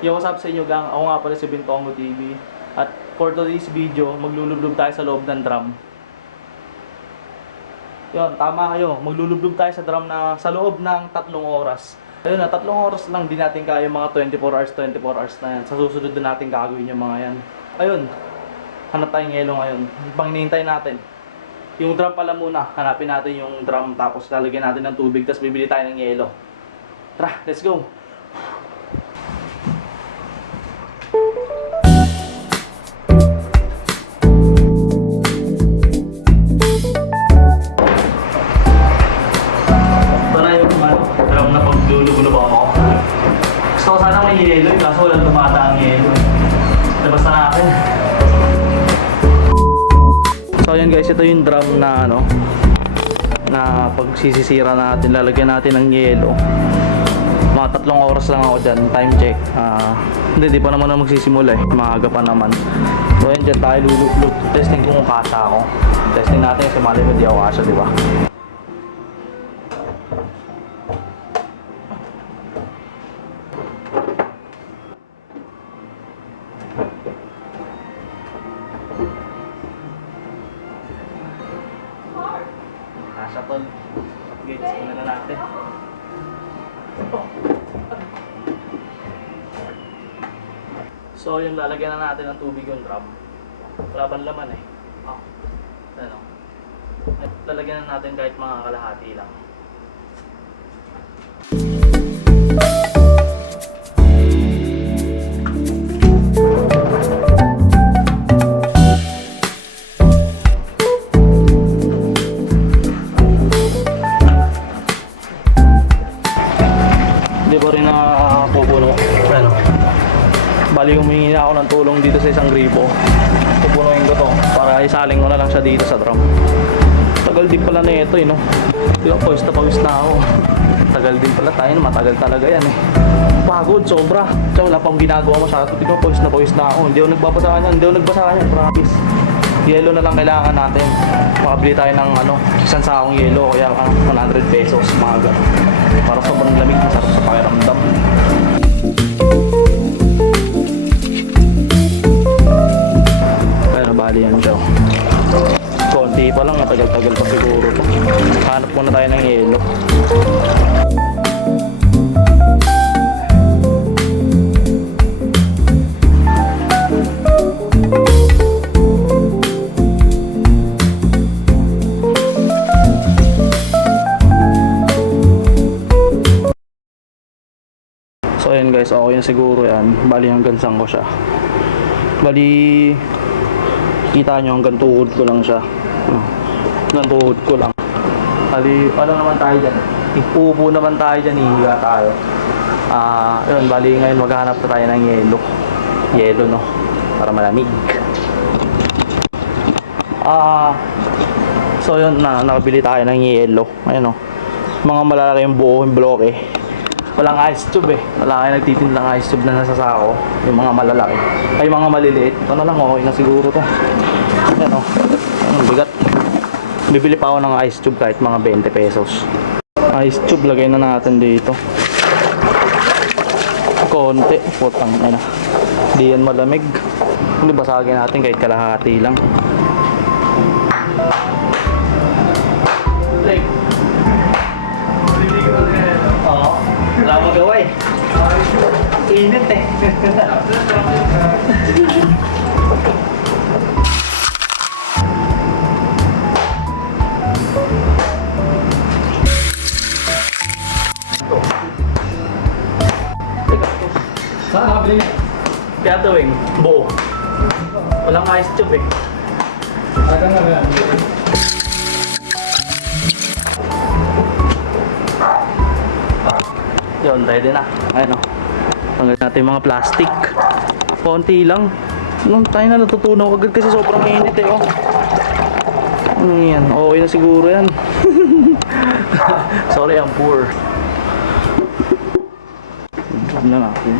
Yo, what's up sa inyo gang? Ako nga pala si Bintongo TV. At for today's video, maglulublog tayo sa loob ng drum. Yon, tama kayo. Maglulublog tayo sa drum na sa loob ng tatlong oras. Ayun na, tatlong oras lang din natin kaya mga 24 hours, 24 hours na yan. Sa susunod din natin gagawin yung mga yan. Ayun, hanap tayong yelo ngayon. Pang natin. Yung drum pala muna, hanapin natin yung drum tapos lalagyan natin ng tubig tapos bibili tayo ng yelo. Tara, let's go! Guys, ito yung drum na ano na pag sisisira natin, lalagyan natin ng yelo. Mga tatlong oras lang ako dyan, time check. Ah, hindi, di pa naman ako magsisimula eh. Maaga pa naman. So ayan dyan tayo lulublog. Testing kung kasa ako. Testing natin kasi mali mo di ako kasa, di ba? Tol. Gets muna na natin. So yung lalagyan na natin ng tubig yung drum. Wala bang laman eh. Oh. Ano? Lalagyan na natin kahit mga kalahati lang. Dito sa isang gripo. Pupunuin ko to para isaling ko na lang siya dito sa drum. Tagal din pala na ito eh no. Di ba pawis na pawis na ako. Tagal din pala tayo, matagal talaga yan eh. Pagod, sobra. Tsaka wala pang ginagawa masyado. Di ba pawis na pawis na ako. Hindi ako nagbabasa niyan, hindi ako nagbasa niyan, promise. Yelo na lang kailangan natin. Makabili tayo ng ano, isang sakong yelo, kaya ano, 100 pesos, mga ganun. Para sobrang lamig, masarap sa pakiramdam. Na siguro yan. Bali hanggang saan ko siya. Bali, kita nyo hanggang tuhod ko lang siya. Oh, Hanggang tuhod ko lang. Bali, ano naman tayo dyan? Ipupo naman tayo dyan, hihiga tayo. Ah, yun, bali ngayon maghahanap na tayo ng yelo. Yelo, no? Para malamig. Ah, so yun na, nakabili tayo ng yelo. Ayun, no? Mga malalaki yung buo, yung bloke. Walang ice tube eh. Wala kayo nagtitindang ice tube na nasa sako. Yung mga malalaki. Ay, yung mga maliliit. Ito na lang, okay na siguro to. Ayan o. Ang bigat. Bibili pa ako ng ice tube kahit mga 20 pesos. Ice tube, lagay na natin dito. Konti. Putang ina. Di yan malamig. Hindi basagin natin kahit kalahati lang. Wala magawa eh. Init eh. Saan nakabili niya? Kaya tuwing buo. Walang ice tube eh. Aga nga ba yan? Yun, ready na. Ayun o. Tanggal natin mga plastic. Konti lang. Nung tayo na natutunaw agad kasi sobrang init eh oh. Ano yan? Okay na siguro yan. Sorry, I'm poor. Job na natin.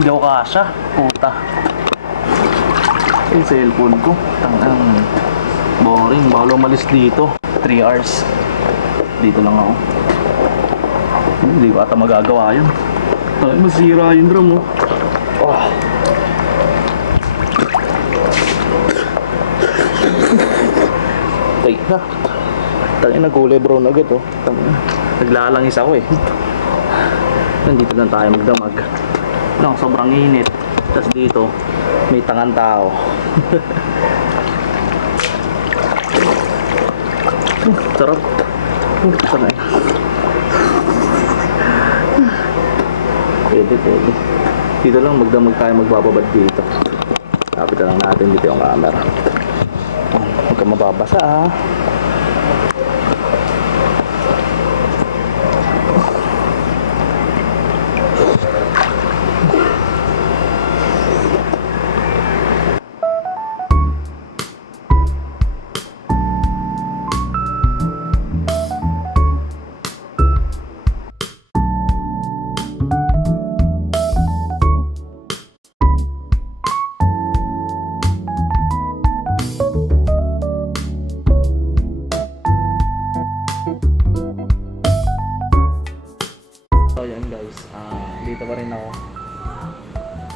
Hindi ako kasha. Puta. Yung cellphone ko. Tangang boring. Bawal umalis dito. 3 hours. Dito lang ako. Hindi ko ata magagawa yun. Ay, masira yung drum oh. Oh. Tay na. Tangin na kulay brown agad oh. Naglalangis ako eh. Nandito lang tayo magdamag. No, sobrang init. Tapos dito, may tangan tao. Hmm, Sarap. Hmm, Sanay. Pwede, pwede. Dito lang magdamag tayo magbababad dito. Kapit lang natin dito yung camera. Huwag ka mababasa ah.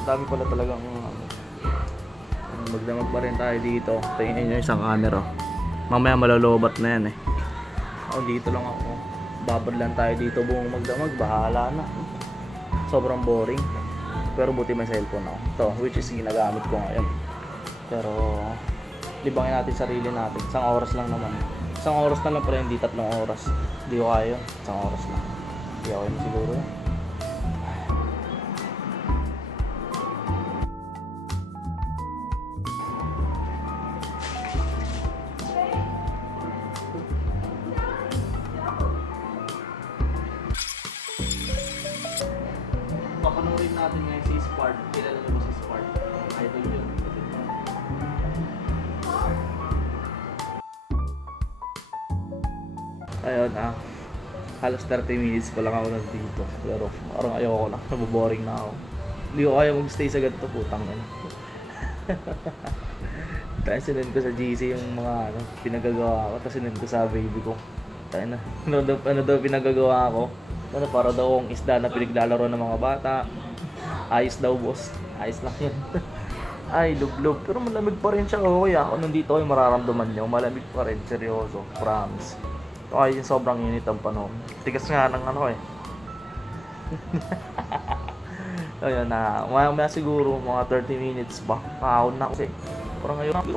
Dami pala talagang ano, magdamag pa rin tayo dito. Tingnan nyo isang camera. Mamaya malalobat na yan eh. Ako dito lang ako. Babad lang tayo dito buong magdamag. Bahala na. Sobrang boring. Pero buti may cellphone ako. To, which is ginagamit ko ngayon. Pero libangin natin sarili natin. Isang oras lang naman. Isang oras na lang pala hindi tatlong oras. Hindi ko kaya. Isang oras lang. Hindi ako yun siguro Papanurin natin ngayon si Spark. Kilala niyo ba si Spark? Idol yun. Ayun ah. Halos 30 minutes pa lang ako nandito. Pero parang ayoko na. Naboboring na ako. Hindi ko kaya magstay sa ganito putang ina. Tapos sinend ko sa GC yung mga ano, pinagagawa ko. Tapos sinend ko sa baby ko. Tayo na. Ano daw, ano daw pinagagawa ko? Ano para daw akong isda na pinaglalaro ng mga bata. Ayos daw boss. Ayos lang yun. Ay, lublob. Pero malamig pa rin siya. Okay, ako nandito ay mararamdaman niyo. Malamig pa rin. Seryoso. Promise. Okay, yung sobrang init ang panahon. Tigas nga ng ano eh. Ayun na. Maya, maya siguro mga 30 minutes ba. Kahon na kasi. Parang ngayon ang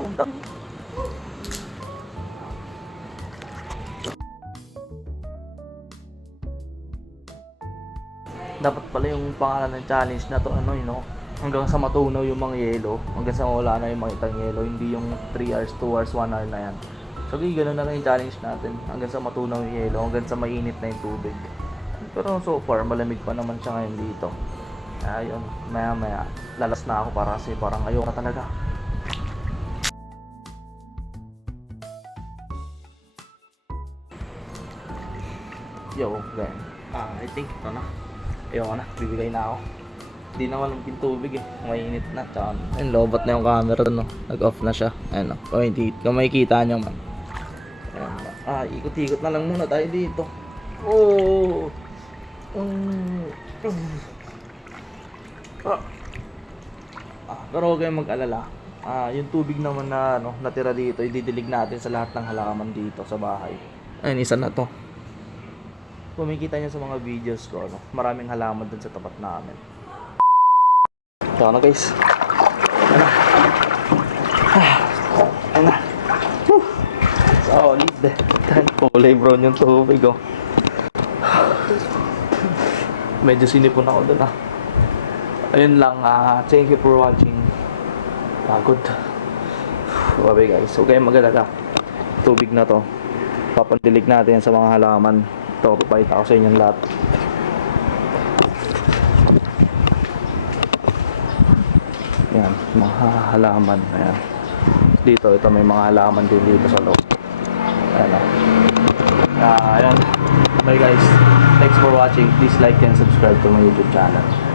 dapat pala yung pangalan ng challenge na to ano yun no? hanggang sa matunaw yung mga yelo hanggang sa wala na yung mga itang yelo hindi yung 3 hours 2 hours 1 hour na yan. So okay, ganun na lang yung challenge natin hanggang sa matunaw yung yelo hanggang sa mainit na yung tubig. Pero so far malamig pa naman siya ngayon dito. Ayun maya maya lalas na ako para kasi parang ayoko na talaga. Yo gang ah I think ito na ayoko na bibigay na ako Hindi naman yung tubig eh. Mainit na. Tsaka, ayun, lobot na yung camera no. Nag-off na siya. Ayun, no. Kung, hindi, kung makikita nyo man. Ayan, ah, ikot-ikot na lang muna tayo dito. Oh! Mm. Ah. Ah, pero huwag kayong mag-alala. Ah, yung tubig naman na ano, natira dito, ididilig natin sa lahat ng halaman dito sa bahay. Ayun, isa na to. Kung makikita nyo sa mga videos ko, no, maraming halaman dun sa tapat namin. Ito na guys. Na. Ah, na. Whew. Solid. Kulay brown yung tubig oh. Medyo sinipon ako dun ah. Ayun lang. ah thank you for watching. Pagod. Bye guys. Huwag kayong mag-alala. Tubig na to. Papandilig natin sa mga halaman. Ito, papayita ko sa inyong lahat. Yan, mga halaman. Ayan. Dito, ito may mga halaman din dito sa loob. Ayan o. Ah, ayan. Bye guys. Thanks for watching. Please like and subscribe to my YouTube channel.